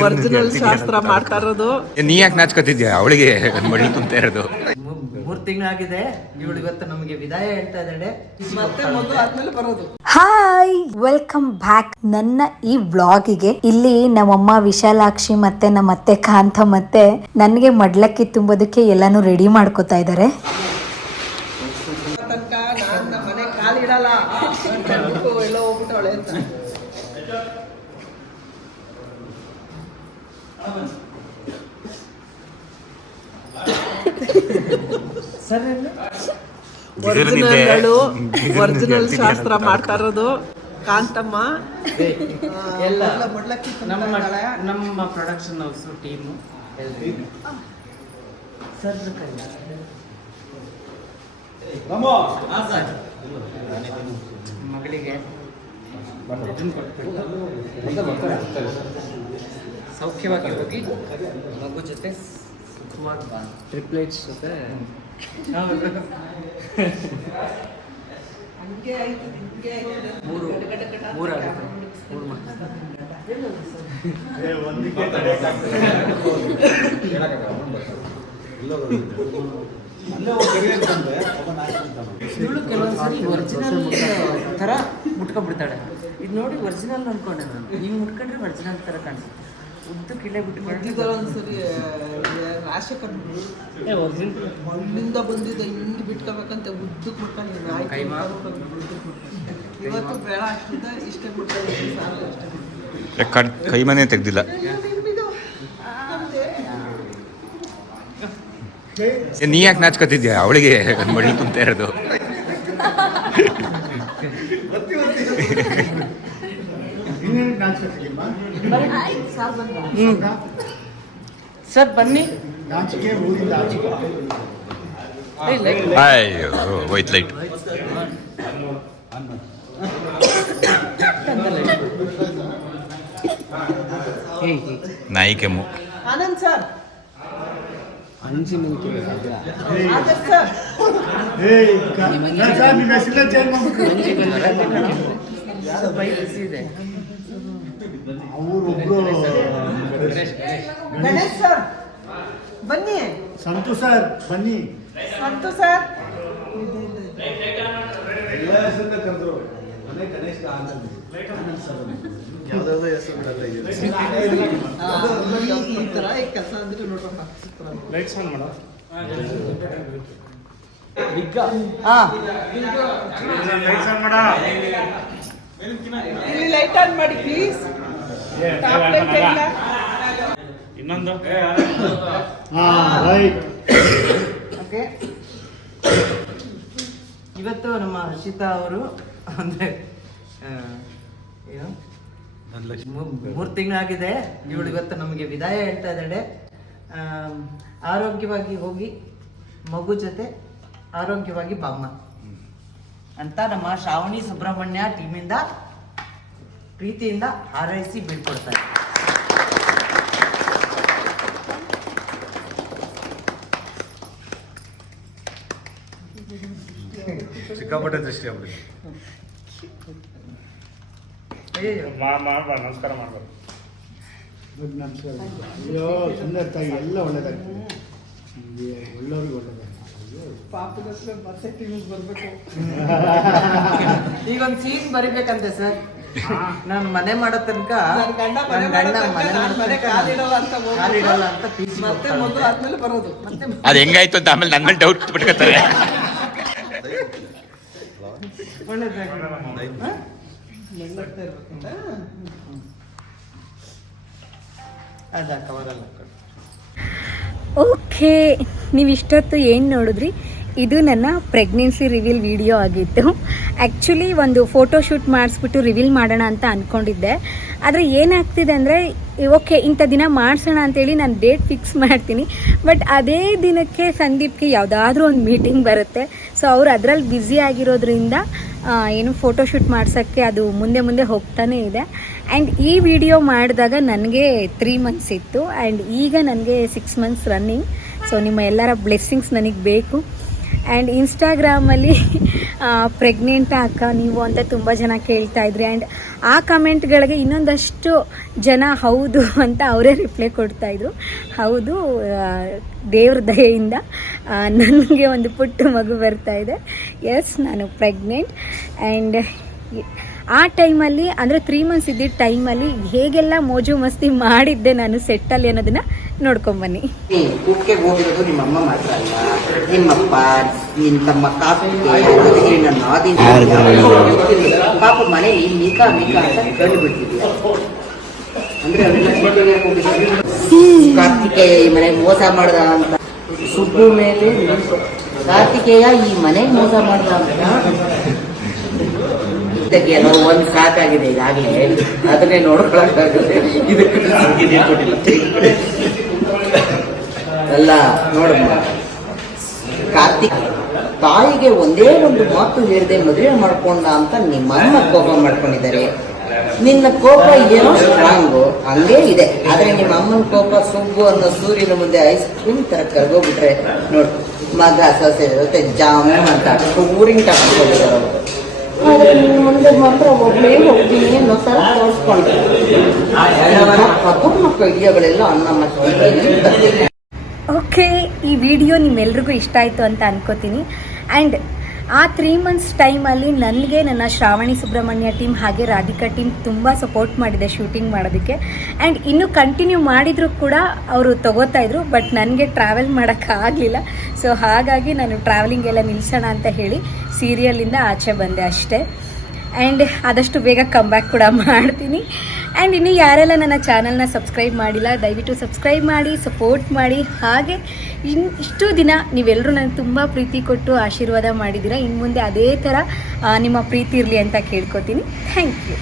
Original ಶಾಸ್ತ್ರ ಮಾಡ್ತಾ ಇರೋದು ನೀ ಯಾಕೆ ನಾಚ್ಕೊತಿದ್ಯಾ ಅವಳಿಗೆ ಮಳಿ ತುಂಬ ಇರೋದು ಮೂರ್ ತಿಂಗಳಾಗಿದೆ ಇವಳು ಇವತ್ತು ನಮಗೆ ವಿದಾಯ ಹೇಳ್ತಾ ಇದ್ದಾಳೆ ಮತ್ತೆ ಮಗು ಆದ್ಮೇಲೆ ಬರೋದು ಹಾಯ್ ವೆಲ್ಕಮ್ ಬ್ಯಾಕ್ ನನ್ನ ಈ ವ್ಲಾಗಿಗೆ ಇಲ್ಲಿ ನಮ್ಮಮ್ಮ ವಿಶಾಲಾಕ್ಷಿ ಮತ್ತೆ ನಮ್ಮ ಅತ್ತೆ ಕಾಂತ ಮತ್ತೆ ನನಗೆ ಮಡ್ಲಕ್ಕಿ ತುಂಬೋದಕ್ಕೆ ಎಲ್ಲಾನು ರೆಡಿ ಮಾಡ್ಕೋತಾ ಇದ್ದಾರೆ ಕಾಲಿಡಲ್ಲ ಅಂದ್ಬಿಟ್ಟು ಎಲ್ಲೋ ಹೋಗ್ಬಿಟ್ಟವಳೆ ಅಂತ ಒರಿಜಿನಲ್ಗಳು ಒರಿಜಿನಲ್ ಶಾಸ್ತ್ರ ಮಾಡ್ತಾ ಇರೋದು. ಕಾಂತಮ್ಮ. ಎಲ್ಲ. ನಮ್ಮ. ನಮ್ಮ ಪ್ರೊಡಕ್ಷನ್ ಹೌಸ್ ಟೀಮು. ಮಗಳಿಗೆ ಕೊಟ್ಬಿಟ್ಟು. ಸೌಖ್ಯವಾಗಿ ಹೋಗಿ ಮಗು ಜೊತೆ ಸುಖವಾಗಿ ಬಾ. ಟ್ರಿಪ್ಲೆಟ್ಸ್ ಜೊತೆ? ಮೂರು ಮೂರು ಆಗುತ್ತೆ. ಮೂರು ಮಾಡಿ ಇವಳು ಕೆಲವೊಂದ್ಸರಿ ಒರಿಜಿನಲ್ ಥರ ಮುಟ್ಕೊಂಡ್ಬಿಡ್ತಾಳೆ. ಇದು ನೋಡಿ ಒರಿಜಿನಲ್ ಅನ್ಕೊಂಡೆ ನಾನು. ನೀವು ಮುಟ್ಕೊಂಡ್ರೆ ಒರಿಜಿನಲ್ ಥರ ಕಾಣಿಸುತ್ತೆ. ಉದ್ದು ಕಿಳೆ ಬಿಟ್ಟು ಬಿಟ್ಕೊಂಡು ಒಂದ್ಸರಿ ರಾಶಿ ಏ ಮಣ್ಣಿಂದ ಬಂದಿದ್ದ ಹಿಂಗೆ ಬಿಟ್ಕೋಬೇಕಂತ ಉದ್ದಕ್ಕೆ ಉದ್ದಕ್ಕೆ ಇವತ್ತು ಬೇಡ ಅಷ್ಟಿಂದ ಇಷ್ಟೇ ಸಾಕು ಅಷ್ಟೇ. ಕೈ ಮನೆ ತೆಗ್ದಿಲ್ಲ. ನೀ ಯಾಕೆ ನಾಚ್ಕೊತಿದ್ಯಾ? ಅವಳಿಗೆ ಮಳ್ಳಿ ಕುಂತ ಇರೋದು. ಸರ್ ಬನ್ನಿ ನಾಚಿಕೆ ಊರಿಂದ ಆಚೆಗೆ ಏ, ಲೈಟ್ ಅಯ್ಯೋ ಹೋಯ್ತು ಲೈಟ್ ಅಂತ ಲೈಟ್. ಏಯ್, ಏಯ್. ನಾಯಿ ಕೆಮ್ಮು ಆನಂದ್ ಸರ್ ಆದರ್ಶ್ ಸರ್ ಏಯ್ ಕ- ನಾನ್ ಸರ್ ನಿಮ್ಮ ಹೆಸರನ್ನ ಚೇಂಜ್ ಮಾಡ್ಬಿಟ್ರು ಯಾರೋ ಬೈಕ್ ಬಿಸಿ ಇದೆ ಅವರೊಬ್ರು ಗಣೇಶ್ ಸರ್. ಬನ್ನಿ. ಸಂತು ಸರ್ ಬನ್ನಿ. ಸಂತು ಸರ್. ಈ ಕೆಲಸ ಅಂದ್ರೆ ಹಾ. ಇಲ್ಲಿ ಲೈಟ್ ಆನ್ ಮಾಡಿ ಪ್ಲೀಸ್ ಲೈಟ್ ಓಕೆ ಇವತ್ತು ನಮ್ಮ ಹರ್ಷಿತಾ ಅವರು ಅಂದ್ರೆ ಆ, ಏನು? ಮೂರು ತಿಂಗಳಾಗಿದೆ ಇವಳು ಇವತ್ತು ನಮಗೆ ವಿದಾಯ ಹೇಳ್ತಾ ಇದ್ದಾಳೆ. ಆರೋಗ್ಯವಾಗಿ ಹೋಗಿ ಮಗು ಜೊತೆ ಆರೋಗ್ಯವಾಗಿ ಬಾಮ್ಮ. ಅಂತ ನಮ್ಮ ಶ್ರಾವಣಿ ಸುಬ್ರಹ್ಮಣ್ಯ ಟೀಮಿಂದ ಪ್ರೀತಿಯಿಂದ ಹಾರೈಸಿ ಬೀಳ್ಕೊಡ್ತಾರೆ. ಸಿಕ್ಕಾಪಟ್ಟೆ ದೃಷ್ಟಿ ಆಗ್ಬಿಡಿ ಅಯ್ಯಯ್ಯೋ. ನಮಸ್ಕಾರ ಗುಡ್ ನಮಸ್ಕಾರ. ಅಯ್ಯೋ ಸುಂದರ ತಾಯಿ ಎಲ್ಲ ಒಳ್ಳೇದಾಗ್ತದೆ. ನಿಮ್ಗೆ ಒಳ್ಳೆಯವ್ರಿಗೆ ಒಳ್ಳೇದಾಗ್ತದೆ. ಅಯ್ಯೋ. ಪಾಪದ ಬರ್ಬೇಕು. ಈಗ ಒಂದು ಸೀನ್ ಬರಿಬೇಕಂತೆ ಸರ್ ನಾನು ಮನೆ ಮಾಡೋ ತನಕ ಗಂಡ ಮನೆ ಕಾಲಿಡಲ್ಲ ಅಂತ ಕಾಲಿಡಲ್ಲ ಅಂತ ಮತ್ತೆ. ಮಗು ಆದ್ಮೇಲೆ ಬರೋದು. ಮತ್ತೆ ಅದು ಹೆಂಗಾಯ್ತು ಅಂತ ಆಮೇಲೆ ನನ್ನ ಮೇಲೆ ಡೌಟ್ ಬಿಟ್ಕೊತಾರೆ ಅದ ಕವರಲ್ಲ ಓಕೆ. ನೀವು ಇಷ್ಟೊತ್ತು ಏನು ನೋಡಿದ್ರಿ? ಇದು ನನ್ನ ಪ್ರೆಗ್ನೆನ್ಸಿ ರಿವೀಲ್ ವಿಡಿಯೋ ಆಗಿತ್ತು. ಆ್ಯಕ್ಚುಲಿ ಒಂದು ಫೋಟೋ ಶೂಟ್ ಮಾಡಿಸ್ಬಿಟ್ಟು ರಿವೀಲ್ ಮಾಡೋಣ ಅಂತ ಅಂದ್ಕೊಂಡಿದ್ದೆ ಆದರೆ ಏನಾಗ್ತಿದೆ ಅಂದರೆ, ಓಕೆ, ಇಂಥ ದಿನ ಮಾಡಿಸೋಣ ಅಂತೇಳಿ ನಾನು ಡೇಟ್ ಫಿಕ್ಸ್ ಮಾಡ್ತೀನಿ. ಬಟ್ ಅದೇ ದಿನಕ್ಕೆ ಸಂದೀಪ್ಗೆ ಯಾವುದಾದ್ರೂ ಒಂದು ಮೀಟಿಂಗ್ ಬರುತ್ತೆ. ಸೊ ಅವ್ರು ಅದರಲ್ಲಿ ಬ್ಯುಸಿ ಆಗಿರೋದ್ರಿಂದ ಏನು ಫೋಟೋ ಶೂಟ್ ಮಾಡ್ಸೋಕ್ಕೆ ಅದು ಮುಂದೆ ಮುಂದೆ ಹೋಗ್ತಾನೇ ಇದೆ. ಆ್ಯಂಡ್ ಈ ವಿಡಿಯೋ ಮಾಡಿದಾಗ ನನಗೆ ತ್ರೀ ಮಂತ್ಸ್ ಇತ್ತು. ಆ್ಯಂಡ್ ಈಗ ನನಗೆ ಸಿಕ್ಸ್ ಮಂತ್ಸ್ ರನ್ನಿಂಗ್ ಸೊ ನಿಮ್ಮ ಎಲ್ಲರ ಬ್ಲೆಸ್ಸಿಂಗ್ಸ್ ನನಗೆ ಬೇಕು. ಆ್ಯಂಡ್ ಇನ್ಸ್ಟಾಗ್ರಾಮಲ್ಲಿ ಪ್ರೆಗ್ನೆಂಟ್ ಅಕ್ಕ, ನೀವು ಅಂತ ತುಂಬ ಜನ ಕೇಳ್ತಾ ಇದ್ರಿ. ಆ್ಯಂಡ್ ಆ ಕಮೆಂಟ್ಗಳಿಗೆ ಇನ್ನೊಂದಷ್ಟು ಜನ ಹೌದು ಅಂತ ಅವರೇ ರಿಪ್ಲೈ ಕೊಡ್ತಾಯಿದ್ರು ಹೌದು ದೇವ್ರ ದಯೆಯಿಂದ ನನಗೆ ಒಂದು ಪುಟ್ಟ ಮಗು ಬರ್ತಾ ಇದೆ. ಎಸ್ ನಾನು ಪ್ರೆಗ್ನೆಂಟ್ ಆ್ಯಂಡ್ ಆ ಟೈಮಲ್ಲಿ ಅಂದರೆ ತ್ರೀ ಮಂತ್ಸ್ ಇದ್ದಿದ್ದ ಟೈಮಲ್ಲಿ ಹೇಗೆಲ್ಲ ಮೋಜು ಮಸ್ತಿ ಮಾಡಿದ್ದೆ ನಾನು ಸೆಟ್ಟಲ್ಲಿ ಅನ್ನೋದನ್ನ ನೋಡ್ಕೊಂಬನ್ನಿ ಕುಕ್ಕೆ ಹೋಗಿರೋದು ನಿಮ್ಮಮ್ಮ ಮಾತ್ರ ಅಲ್ಲ? ನಿಮ್ಮಪ್ಪ ನಿನ್ನ ತಮ್ಮ ಕಾಪಿಗೆ ಜೊತೆಗೆ ನಿನ್ನ ಪಾಪ ಮನೇಲಿ ಮಿಕ ಮಿಕ ಅಂತ ಕಂಡು ಬಿಡ್ತಿದ್ವಿ ಅಂದ್ರೆ ಅವರೆಲ್ಲ ಶೂಟಿಂಗ್ ಹೋಗಿದ್ರು ಕಾರ್ತಿಕೇಯ ಈ ಮನೆ ಮೋಸ ಮಾಡ್ದ ಅಂತ. ಸುಬ್ಬು ಮೇಲೆ ಕಾರ್ತಿಕೇಯ ಈ ಮನೆ ಮೋಸ ಮಾಡ್ದ ಅಂತ. ತೆಗಿಯಲ್ಲ ಒಂದ್ ಸಾಕಾಗಿದೆ ಈಗಾಗಲೇ ಅದನ್ನೇ ನೋಡ್ಕೊಳಕ್ಕಾಗುತ್ತೆ. ಅಲ್ಲ, ನೋಡಮ್ಮ. ಕಾರ್ತಿಕ್ ತಾಯಿಗೆ ಒಂದೇ ಒಂದು ಮಾತು ಹೇಳಿದೆ ಮದುವೆ ಮಾಡ್ಕೊಂಡ ಅಂತ ನಿಮ್ಮ ಅಮ್ಮ ಕೋಪ ಮಾಡ್ಕೊಂಡಿದ್ದಾರೆ. ನಿನ್ನ ಕೋಪ ಏನೋ ಸ್ಟ್ರಾಂಗು ಹಂಗೇ ಇದೆ. ಆದ್ರೆ ನಿಮ್ಮ ಅಮ್ಮನ ಕೋಪ ಸುಬ್ಬು ಅನ್ನೋ ಸೂರ್ಯನ ಮುಂದೆ ಐಸ್ ಕ್ರೀಮ್ ತರ ಕರ್ಗೋಗ್ಬಿಟ್ರೆ ನೋಡು ಮಗ ಸೊಸೆ ಜೊತೆ ಜಾಮ್ ಅಂತ. ತಗೊಂಡಿದ್ದಾರೆ ಅವರು ಹೋಗ್ತೀನಿ ಓಕೆ ಈ ವಿಡಿಯೋ ನಿಮ್ಮೆಲ್ರಿಗೂ ಇಷ್ಟ ಆಯಿತು ಅಂತ ಅನ್ಕೋತೀನಿ. ಆ್ಯಂಡ್ ಆ ತ್ರೀ ಮಂತ್ಸ್ ಟೈಮಲ್ಲಿ ನನಗೆ, ನನ್ನ ಶ್ರಾವಣಿ ಸುಬ್ರಹ್ಮಣ್ಯ ಟೀಮ್ ಹಾಗೆ ರಾಧಿಕಾ ಟೀಮ್ ತುಂಬ ಸಪೋರ್ಟ್ ಮಾಡಿದೆ ಶೂಟಿಂಗ್ ಮಾಡೋದಕ್ಕೆ. ಆ್ಯಂಡ್ ಇನ್ನೂ ಕಂಟಿನ್ಯೂ ಮಾಡಿದರೂ ಕೂಡ ಅವರು ತಗೋತಾ ಇದ್ರು ಬಟ್ ನನಗೆ ಟ್ರಾವೆಲ್ ಮಾಡೋಕ್ಕಾಗಲಿಲ್ಲ ಸೊ ಹಾಗಾಗಿ ನಾನು ಟ್ರಾವೆಲಿಂಗ್ ಎಲ್ಲ ನಿಲ್ಲಿಸೋಣ ಅಂತ ಹೇಳಿ ಸೀರಿಯಲಿಂದ ಆಚೆ ಬಂದೆ ಅಷ್ಟೇ. ಆ್ಯಂಡ್ ಆದಷ್ಟು ಬೇಗ ಕಮ್ಬ್ಯಾಕ್ ಕೂಡ ಮಾಡ್ತೀನಿ. ಆ್ಯಂಡ್ ಇನ್ನು ಯಾರೆಲ್ಲ ನನ್ನ ಚಾನಲ್ನ ಸಬ್ಸ್ಕ್ರೈಬ್ ಮಾಡಿಲ್ಲ, ದಯವಿಟ್ಟು ಸಬ್ಸ್ಕ್ರೈಬ್ ಮಾಡಿ ಸಪೋರ್ಟ್ ಮಾಡಿ. ಹಾಗೆ ಇನ್ ಇಷ್ಟು ದಿನ ನೀವೆಲ್ಲರೂ ನನಗೆ ತುಂಬ ಪ್ರೀತಿ ಕೊಟ್ಟು ಆಶೀರ್ವಾದ ಮಾಡಿದ್ದೀರಾ. ಇನ್ನು ಮುಂದೆ ಅದೇ ಥರ ನಿಮ್ಮ ಪ್ರೀತಿ ಇರಲಿ ಅಂತ ಕೇಳ್ಕೊತೀನಿ. Thank you